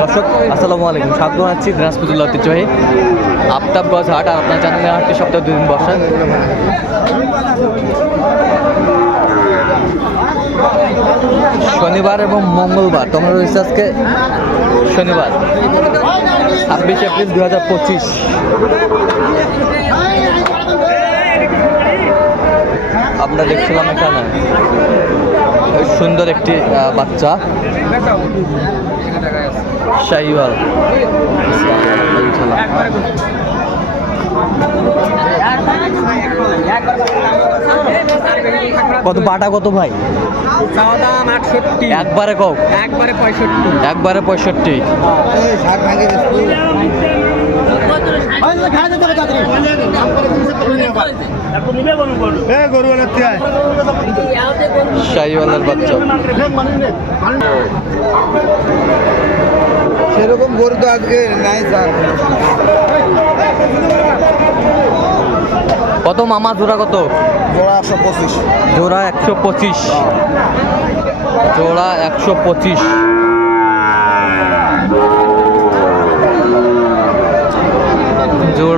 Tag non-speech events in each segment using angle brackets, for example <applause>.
দর্শক, আসসালামু আলাইকুম। স্বাগত আছি দিনাজপুর ঐতিহ্যবাহী আফতাবগঞ্জ হাট আর আপনার জানেন হাটটি সপ্তাহে দুদিন বসে শনিবার এবং মঙ্গলবার, তোমরা রয়েছে আজকে শনিবার, ছাব্বিশ এপ্রিল দু হাজার পঁচিশ। আমরা দেখছিলাম এখানে সুন্দর একটি বাচ্চা। শাহিওয়াল। কত পাটা কত ভাই? একবারে কও। একবারে পঁয়ষট্টি। একবারে পঁয়ষট্টি। শাহিওয়ালের বাচ্চা। সেরকম গরু তো আজকে নাই স্যার। কত মামা জোড়া কত? জোড়া একশো পঁচিশ। জোড়া একশো পঁচিশ। জোড়া একশো পঁচিশ।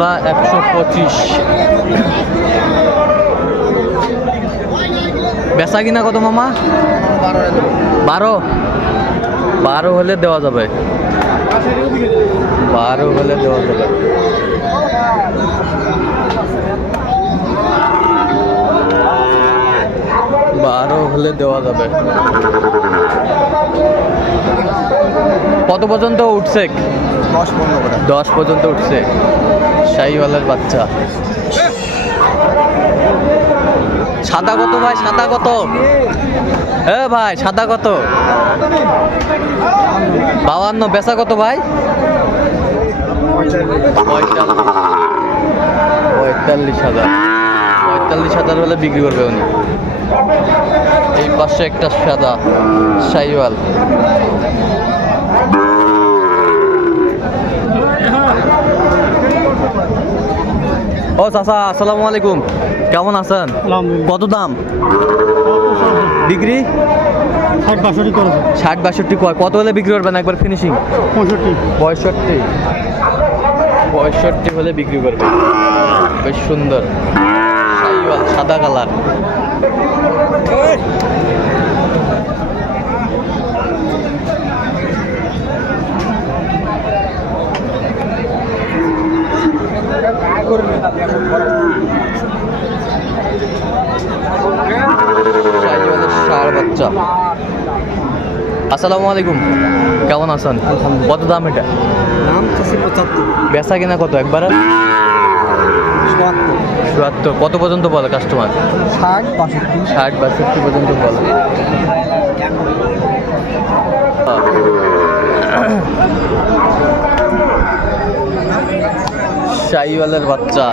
জোড়া একশো পঁচিশ। বেচা কিনা কত মামা? বারো। বারো হলে দেওয়া যাবে। বারো হলে দেওয়া যাবে। বারো হলে দেওয়া যাবে। কত পর্যন্ত উঠছে? দশ পর্যন্ত উঠছে। শাহিওয়ালের বাচ্চা। সাদা কত ভাই? সাদা কত? এ ভাই, সাদা কত? বাবান্ন বেচা কত ভাই? পঁয়তাল্লিশ পঁয়তাল্লিশ হাজার। পঁয়তাল্লিশ হাজার হলে বিক্রি করবে উনি। এই পাশে একটা সাদা শাহিওয়াল। ও চাচা আসসালামু আলাইকুম। কেমন আছেন? কত দাম? ডিগ্রি? ষাট বাষট্টি করেছে ষাট বাষট্টি কয়? কত হলে বিক্রি করবেন একবার ফিনিশিং পঁয়ষট্টি। পঁয়ষট্টি। পঁয়ষট্টি হলে বিক্রি করবে বেশ সুন্দর। সাদা কালার শাহিওয়ালের ষাঁড় বাচ্চা আসসালামু আলাইকুম। কেমন আছেন? কত দাম এটা? দাম পঁচাত্তর। বেচা কিনা কত একবার? চুয়াত্তর। কত পর্যন্ত বলে কাস্টমার ষাট বাষট্টি। ষাট বাষট্টি পর্যন্ত বলে। শাহিওয়ালের বাচ্চা।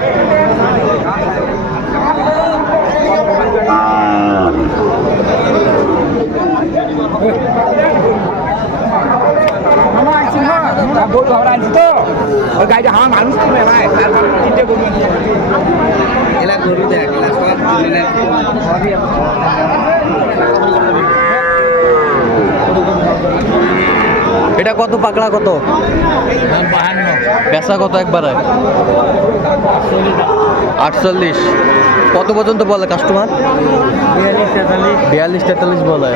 গরু আমরা আনছি তো ওই গাড়িটা আমার মানুষ কিনে ভাই তিনটে গরু এলা গরু দেখ এলা সব কিনে এটা কত পাকড়া কত? বেচা কত একবারে? আটচল্লিশ। কত পর্যন্ত বলে কাস্টমার বিয়াল্লিশ তেতাল্লিশ বলে।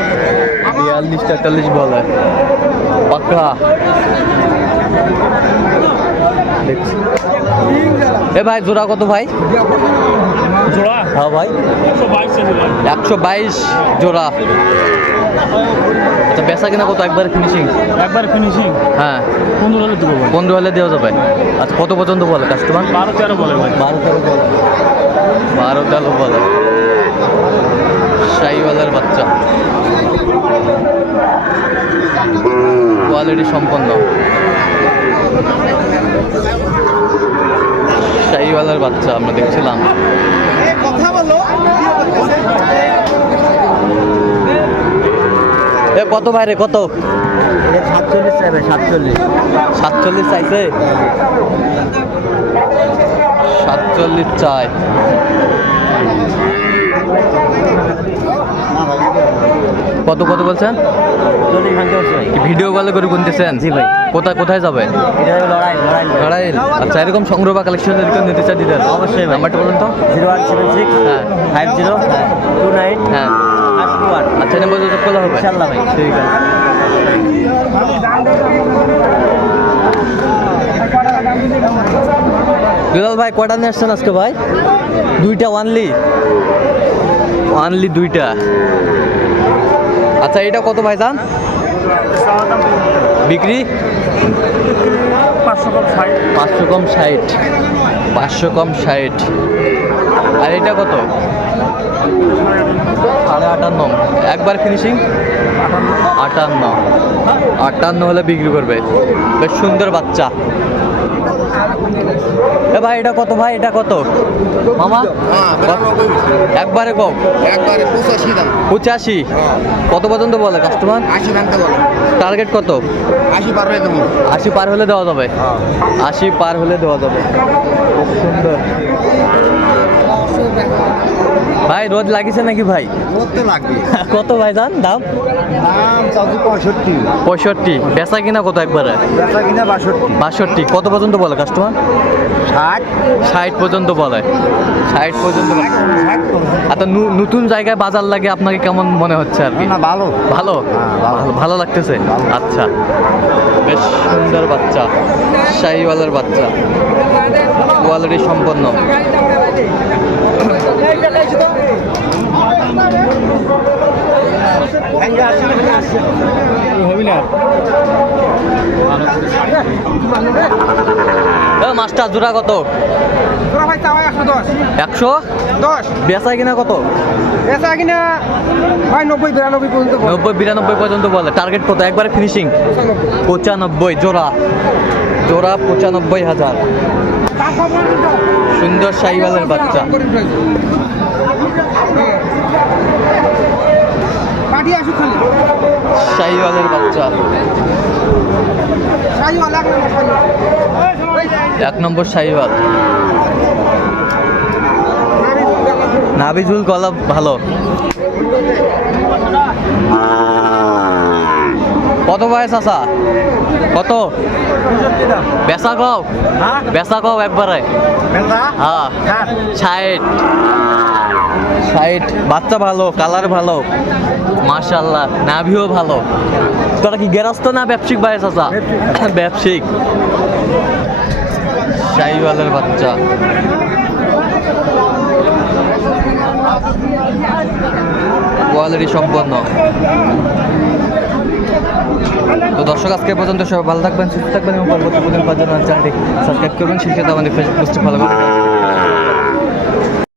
বিয়াল্লিশ তেতাল্লিশ বলে। পাকড়া এ ভাই জোড়া কত ভাই? জোড়া? হ্যাঁ ভাই। একশো বাইশ জোড়া। আচ্ছা বেচা কিনা কত? একবার ফিনিশিং একবার ফিনিশিং হ্যাঁ। পনেরো হলে দেবো পনেরো হলে দেওয়া যাবে। আচ্ছা কত পর্যন্ত বলে কাস্টমার বারো তেরো বলে ভাই। বারো তেরো বলে। বারো তেরো বলে। শাহিওয়ালের বাচ্চা। কোয়ালিটি সম্পন্ন। শাহিওয়ালের বাচ্চা, আমরা দেখছিলাম। এ, কত বাইরে কত? সাতচল্লিশ সাতচল্লিশ চাইছে। সাতচল্লিশ চাই। কত কত বলছেন? ভিডিও কলে করে কিনতেছেন জি ভাই। কোথায় কোথায় যাবে? লড়াই লড়াই। লড়াইল। আচ্ছা এরকম সংগ্রহ বা কালেকশন যদি কেউ নিতে চাই দিতে অবশ্যই। নাম্বারটা বলুন তো। জিরো ওয়ান সেভেন সিক্স হ্যাঁ। ফাইভ জিরো টু নাইন হ্যাঁ। আচ্ছা নাম্বার যোগাযোগ করলে হবে। ইনশাল্লাহ ভাই। ঠিক আছে। দুলাল ভাই কটা নিয়ে আসছেন আজকে ভাই? দুইটা ওয়ানলি ওয়ানলি দুইটা। আচ্ছা এটা কত ভাই দাম বিক্রি? পাঁচশো কম ষাট। পাঁচশো কম ষাট। পাঁচশো কম ষাট। আর এটা কত? সাড়ে আটান্ন। একবার ফিনিশিং আটান্ন। আটান্ন হলে বিক্রি করবে। বেশ সুন্দর বাচ্চা। এ ভাই, এটা কত ভাই? এটা কত? মামা? একবারে কম? একবারে পঁচাশি। দাম পঁচাশি কত পর্যন্ত বলে কাস্টমার আশি ভাঙতে বলে টার্গেট কত? আশি পার হলে দেবো আশি পার হলে দেওয়া যাবে। আশি পার হলে দেওয়া যাবে। খুব সুন্দর। ভাই রোদ লাগিছে নাকি ভাই? লাগবে <laughs> কত ভাই দাম? দাম? পঁয়ষট্টি। পঁয়ষট্টি। বেচা কিনা কত একবারে? বেচা কিনা বাষট্টি। বাষট্টি। কত পর্যন্ত বলে কাস্টমার ষাট। ষাট পর্যন্ত বলে। ষাট পর্যন্ত। আচ্ছা নতুন জায়গায় বাজার লাগে আপনাকে কেমন মনে হচ্ছে আর কি? না ভালো। ভালো? হ্যাঁ, ভালো। ভালো- ভালো লাগতেছে? আচ্ছা। বেশ সুন্দর বাচ্চা। শাহিওয়ালের বাচ্চা। কোয়ালিটি সম্পন্ন। মাছটা জোড়া কত? একশো? দশ বেচা কিনা কত? এসা কিনা ভাই নব্বই, বিরানব্বই পর্যন্ত নব্বই বিরানব্বই পর্যন্ত বলে। টার্গেট কত? একবারে ফিনিশিং পঁচানব্বই, জোড়া। জোড়া পঁচানব্বই হাজার। সুন্দর শাহিওয়ালের বাচ্চা। শাহিওয়ালের বাচ্চা। এক নম্বর সাইওয়ালা। শাহিওয়াল। নাবিজুল গলা ভালো। কত বয়স আসা কত? বেচা কও? বেচা কও একবারে। হ্যাঁ ষাট। ষাট। বাচ্চা ভালো কালার ভালো। মাশাল্লাহ নাভিও ভালো। তোরা কি গেরস্ত না ব্যবসায়িক বয়স আসা ব্যবসিক শাহিওয়ালের বাচ্চা। কোয়ালিটি সম্পন্ন। তো দর্শক, আজকে পর্যন্ত সবাই ভালো থাকবেন, সুস্থ থাকবেন এবং পরবর্তী পর্যন্ত চ্যানেলটি সাবস্ক্রাইব করবেন। সাথে আমাদের ফেসবুক পোস্টে ফলো করবেন